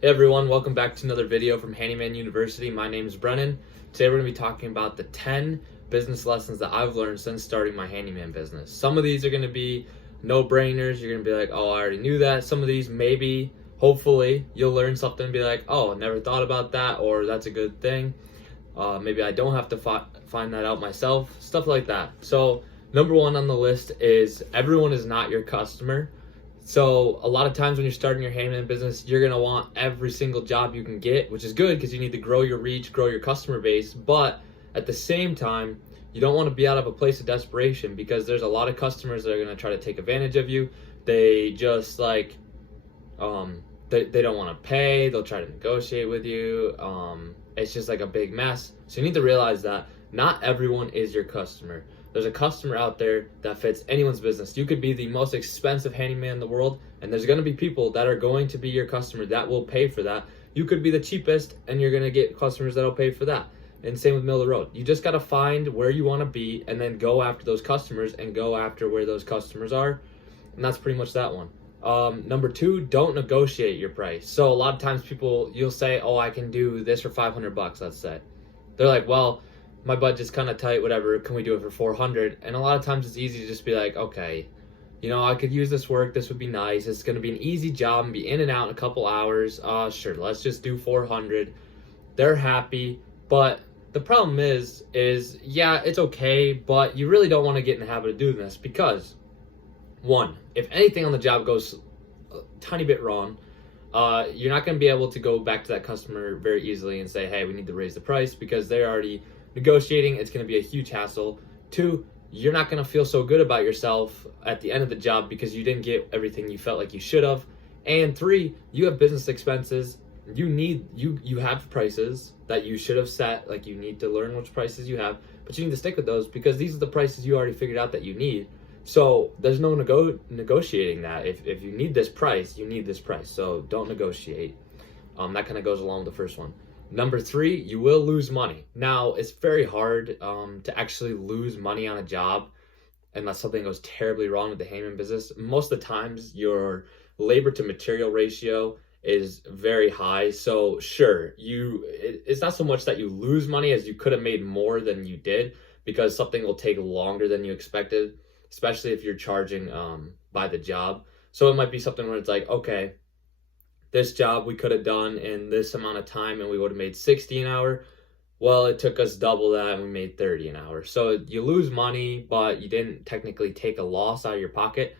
Hey everyone, welcome back to another video from Handyman University. My name is Brennan. Today we're going to be talking about the 10 business lessons that I've learned since starting my handyman business. Some of these are going to be no-brainers. You're going to be like, oh, I already knew that. Some of these, maybe, hopefully, you'll learn something and be like, oh, I never thought about that, or that's a good thing. Maybe I don't have to find that out myself, stuff like that. So number one on the list is everyone is not your customer. So a lot of times when you're starting your handyman business, you're going to want every single job you can get, which is good because you need to grow your reach, grow your customer base. But at the same time, you don't want to be out of a place of desperation because there's a lot of customers that are going to try to take advantage of you. They just they don't want to pay. They'll try to negotiate with you. It's just like a big mess. So you need to realize that not everyone is your customer. There's a customer out there that fits anyone's business. You could be the most expensive handyman in the world, and there's going to be people that are going to be your customer that will pay for that. You could be the cheapest, and you're going to get customers that'll pay for that. And same with middle of the road. You just got to find where you want to be and then go after those customers and go after where those customers are. And that's pretty much that one. Number two, don't negotiate your price. So a lot of times you'll say, oh, I can do this for $500, let's say. They're like, well, my budget's kind of tight, whatever, can we do it for 400? And a lot of times it's easy to just be like, okay, I could use this work, this would be nice, it's going to be an easy job and be in and out in a couple hours. Sure, let's just do 400. They're happy, but the problem is yeah, it's okay, but you really don't want to get in the habit of doing this because, one, if anything on the job goes a tiny bit wrong, you're not going to be able to go back to that customer very easily and say, hey, we need to raise the price, because they're already negotiating. It's going to be a huge hassle. Two, you're not going to feel so good about yourself at the end of the job because you didn't get everything you felt like you should have. And three, you have business expenses. You have prices that you should have set. Like, you need to learn which prices you have, but you need to stick with those because these are the prices you already figured out that you need. So there's no negotiating that. If you need this price, you need this price. So don't negotiate. That kind of goes along with the first one. Number three, you will lose money. Now, it's very hard to actually lose money on a job unless something goes terribly wrong with the handyman business. Most of the times, your labor to material ratio is very high. So sure, it's not so much that you lose money as you could have made more than you did because something will take longer than you expected, especially if you're charging by the job. So it might be something where it's like, okay, this job we could have done in this amount of time and we would have made 60 an hour. Well, it took us double that and we made 30 an hour. So you lose money, but you didn't technically take a loss out of your pocket.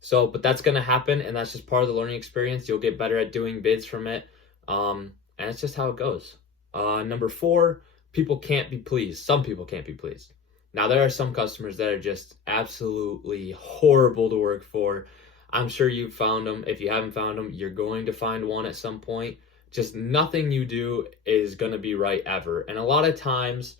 So, but that's going to happen, and that's just part of the learning experience. You'll get better at doing bids from it. And it's just how it goes. Number four, people can't be pleased. Some people can't be pleased. Now, there are some customers that are just absolutely horrible to work for. I'm sure you've found them. If you haven't found them, you're going to find one at some point. Just nothing you do is going to be right ever. And a lot of times,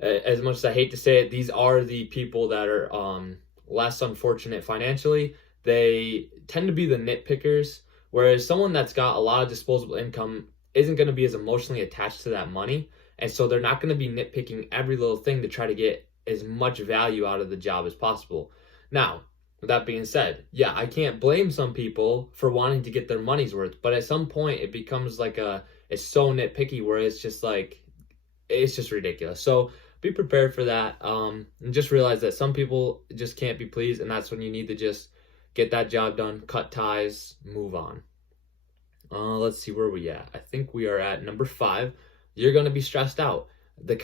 as much as I hate to say it, these are the people that are less unfortunate financially. They tend to be the nitpickers, whereas someone that's got a lot of disposable income isn't going to be as emotionally attached to that money. And so they're not going to be nitpicking every little thing to try to get as much value out of the job as possible. Now, with that being said, yeah, I can't blame some people for wanting to get their money's worth, but at some point it becomes like it's so nitpicky where it's just ridiculous. So be prepared for that, and just realize that some people just can't be pleased, and that's when you need to just get that job done, cut ties, move on. Let's see where we at. I think we are at number 5. You're going to be stressed out. The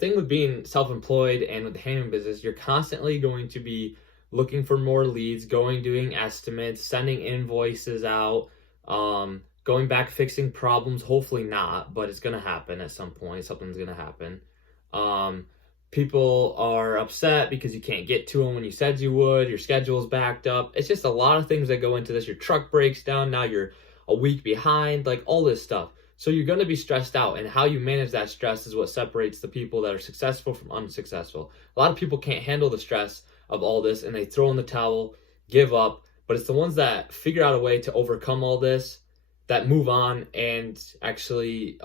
thing with being self-employed and with the handyman business, you're constantly going to be looking for more leads, doing estimates, sending invoices out, going back, fixing problems. Hopefully not, but it's going to happen at some point. Something's going to happen. People are upset because you can't get to them when you said you would. Your schedule's backed up. It's just a lot of things that go into this. Your truck breaks down. Now you're a week behind, like all this stuff. So you're going to be stressed out, and how you manage that stress is what separates the people that are successful from unsuccessful. A lot of people can't handle the stress of all this, and they throw in the towel, give up, but it's the ones that figure out a way to overcome all this that move on and actually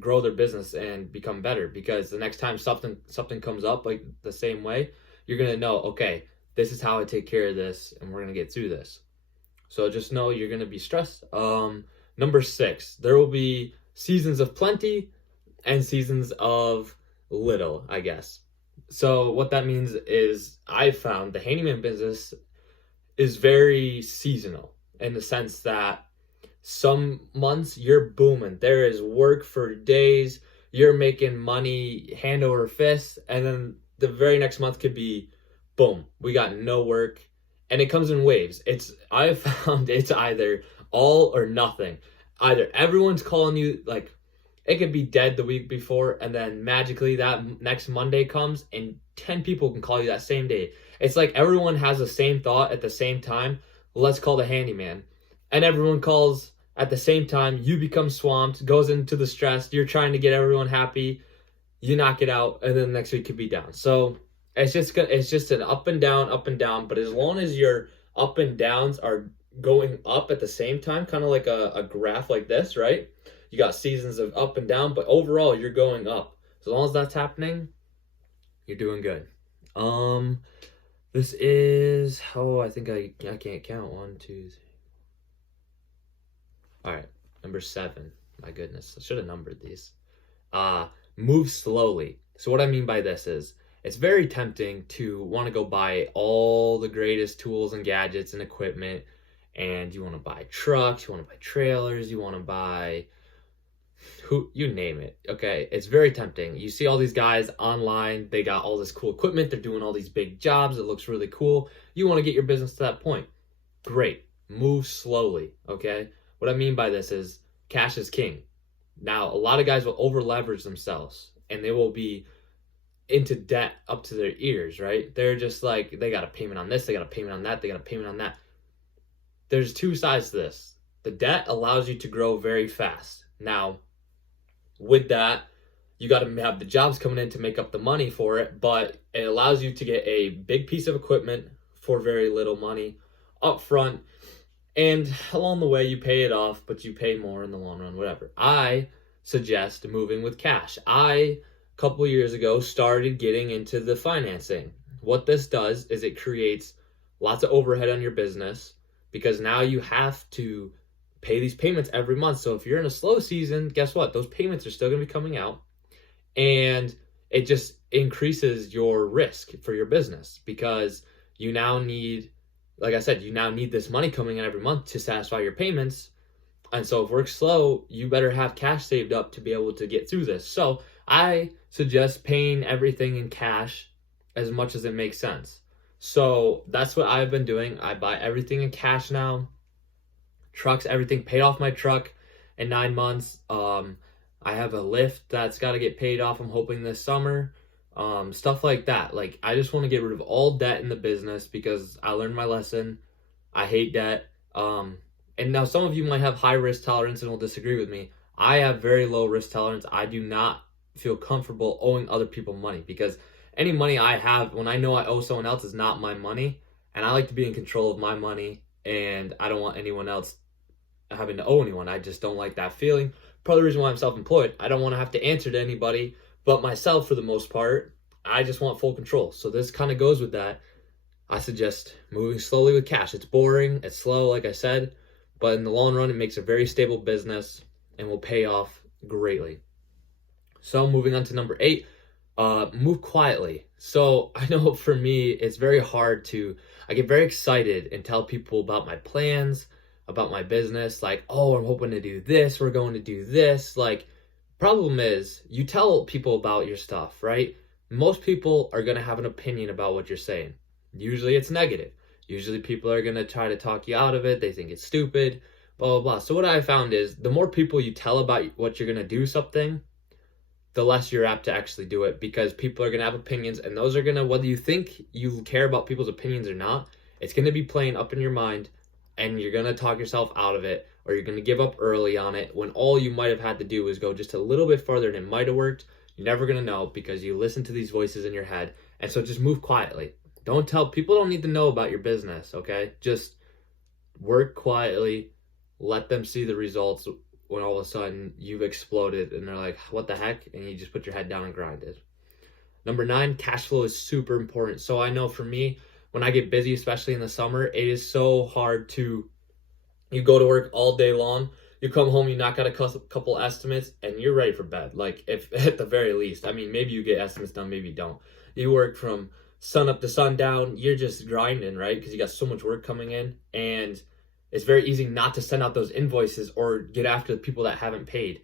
grow their business and become better, because the next time something comes up like the same way, you're going to know, okay, this is how I take care of this, and we're going to get through this. So just know you're going to be stressed. Number 6, there will be seasons of plenty and seasons of little, I guess. So what that means is I found the handyman business is very seasonal in the sense that some months you're booming. There is work for days. You're making money hand over fist. And then the very next month could be boom, we got no work. And it comes in waves. I found it's either all or nothing. Either everyone's calling you, like, it could be dead the week before, and then magically that next Monday comes and 10 people can call you that same day. It's like everyone has the same thought at the same time. Let's call the handyman. And everyone calls at the same time. You become swamped, goes into the stress. You're trying to get everyone happy. You knock it out, and then the next week could be down. So it's just an up and down. But as long as your up and downs are going up at the same time, kind of like a graph like this, right? You got seasons of up and down, but overall you're going up. As long as that's happening, you're doing good. This is, I think I can't count. 1, 2, 3. All right, number 7. My goodness, I should have numbered these. Move slowly. So what I mean by this is, it's very tempting to want to go buy all the greatest tools and gadgets and equipment, and you want to buy trucks, you want to buy trailers, you want to buy you name it. Okay, it's very tempting. You see all these guys online, they got all this cool equipment, they're doing all these big jobs, it looks really cool. You want to get your business to that point. Great. Move slowly, okay? What I mean by this is cash is king. Now, a lot of guys will over leverage themselves and they will be into debt up to their ears, right? They're just like, they got a payment on this, they got a payment on that, they got a payment on that. There's two sides to this. The debt allows you to grow very fast. Now, with that, you got to have the jobs coming in to make up the money for it, but it allows you to get a big piece of equipment for very little money up front, and along the way you pay it off, but you pay more in the long run, whatever. I suggest moving with cash. A couple years ago, started getting into the financing. What this does is it creates lots of overhead on your business, because now you have to pay these payments every month. So if you're in a slow season, guess what? Those payments are still going to be coming out, and it just increases your risk for your business, because you now need, like I said, you now need this money coming in every month to satisfy your payments. And so if work's slow, you better have cash saved up to be able to get through this. So I suggest paying everything in cash as much as it makes sense. So that's what I've been doing. I buy everything in cash now. Trucks, everything. Paid off my truck in 9 months. I have a lift that's got to get paid off, I'm hoping this summer. Stuff like that. Like, I just want to get rid of all debt in the business, because I learned my lesson. I hate debt. And now some of you might have high risk tolerance and will disagree with me. I have very low risk tolerance. I do not feel comfortable owing other people money, because any money I have, when I know I owe someone else, is not my money. And I like to be in control of my money, and I don't want anyone else having to owe anyone. I just don't like that feeling. Probably the reason why I'm self-employed. I don't want to have to answer to anybody but myself for the most part. I just want full control. So this kind of goes with that. I suggest moving slowly with cash. It's boring, it's slow, like I said, but in the long run, it makes a very stable business and will pay off greatly. So moving on to number 8, move quietly. So I know for me, it's very hard I get very excited and tell people about my plans, about my business, like, oh, I'm hoping to do this, we're going to do this. Like, problem is, you tell people about your stuff, right? Most people are going to have an opinion about what you're saying. Usually it's negative. Usually people are going to try to talk you out of it. They think it's stupid, blah, blah, blah. So what I found is, the more people you tell about what you're going to do something, the less you're apt to actually do it, because people are going to have opinions, and those are going to, whether you think you care about people's opinions or not, it's going to be playing up in your mind, and you're going to talk yourself out of it, or you're going to give up early on it, when all you might have had to do is go just a little bit further and it might have worked. You're never going to know, because you listen to these voices in your head. And so just move quietly. People don't need to know about your business, okay? Just work quietly, let them see the results when all of a sudden you've exploded and they're like, what the heck? And you just put your head down and grind it. Number 9, cash flow is super important. So I know for me, when I get busy, especially in the summer, it is so hard to You go to work all day long. You come home, you knock out a couple estimates, and you're ready for bed. Like, if at the very least, I mean, maybe you get estimates done, maybe you don't. You work from sun up to sundown. You're just grinding, right? Because you got so much work coming in, and it's very easy not to send out those invoices or get after the people that haven't paid.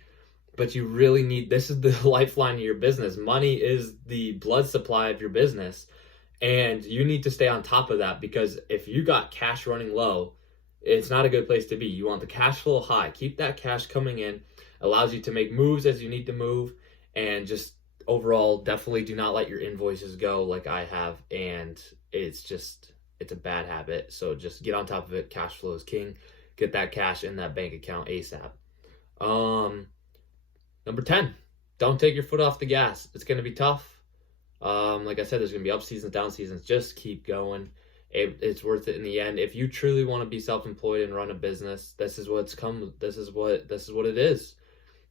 But you really need, this is the lifeline of your business. Money is the blood supply of your business, and you need to stay on top of that, because if you got cash running low, it's not a good place to be. You want the cash flow high. Keep that cash coming in. Allows you to make moves as you need to move, and just overall, definitely do not let your invoices go like I have. And it's a bad habit. So just get on top of it. Cash flow is king. Get that cash in that bank account ASAP. Number 10, don't take your foot off the gas. It's going to be tough. Like I said, there's going to be up seasons, down seasons. Just keep going. It's worth it in the end. If you truly want to be self-employed and run a business, this is what it is.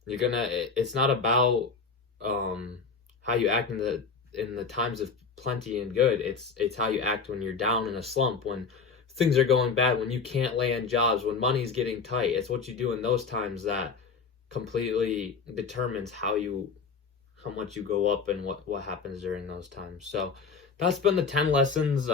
It's not about how you act in the times of plenty and good. It's how you act when you're down in a slump, when things are going bad, when you can't land jobs, when money's getting tight. It's what you do in those times that completely determines how much you go up and what happens during those times. So that's been the 10 lessons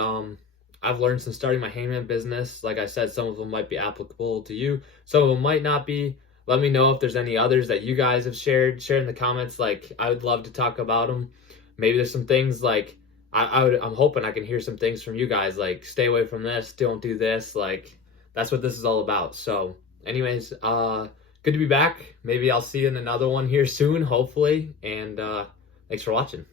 I've learned since starting my handyman business. Like I said, some of them might be applicable to you, some of them might not be. Let me know if there's any others that you guys have shared in the comments. Like, I would love to talk about them. Maybe there's some things like I'm hoping I can hear some things from you guys, like, stay away from this, don't do this. Like, that's what this is all about. So anyways, good to be back. Maybe I'll see you in another one here soon, hopefully. And thanks for watching.